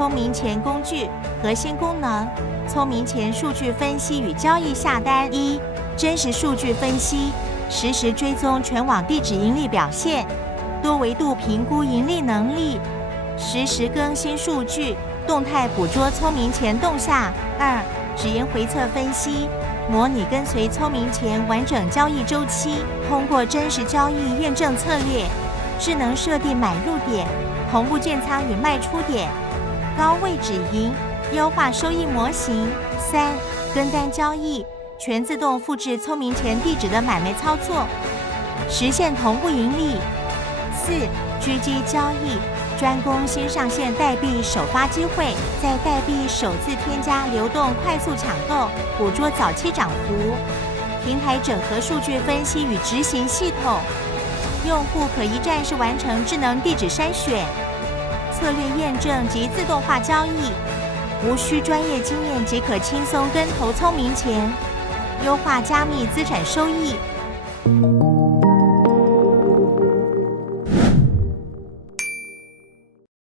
聪明钱工具核心功能：聪明钱数据分析与交易下单。1、真实数据分析，实时追踪全网地址盈利表现，多维度评估盈利能力，实时更新数据，动态捕捉聪明钱动向。2、指研回测分析，模拟跟随聪明钱完整交易周期，通过真实交易验证策略，智能设定买入点，同步建仓与卖出点，高位止盈，优化收益模型。3、跟单交易，全自动复制聪明钱地址的买卖操作，实现同步盈利。4、狙击交易，专攻新上线代币首发机会，在代币首次添加流动快速抢购，捕捉早期涨幅。平台整合数据分析与执行系统，用户可一站式完成智能地址筛选、策略验证及自动化交易，无需专业经验即可轻松跟投聪明钱，优化加密资产收益。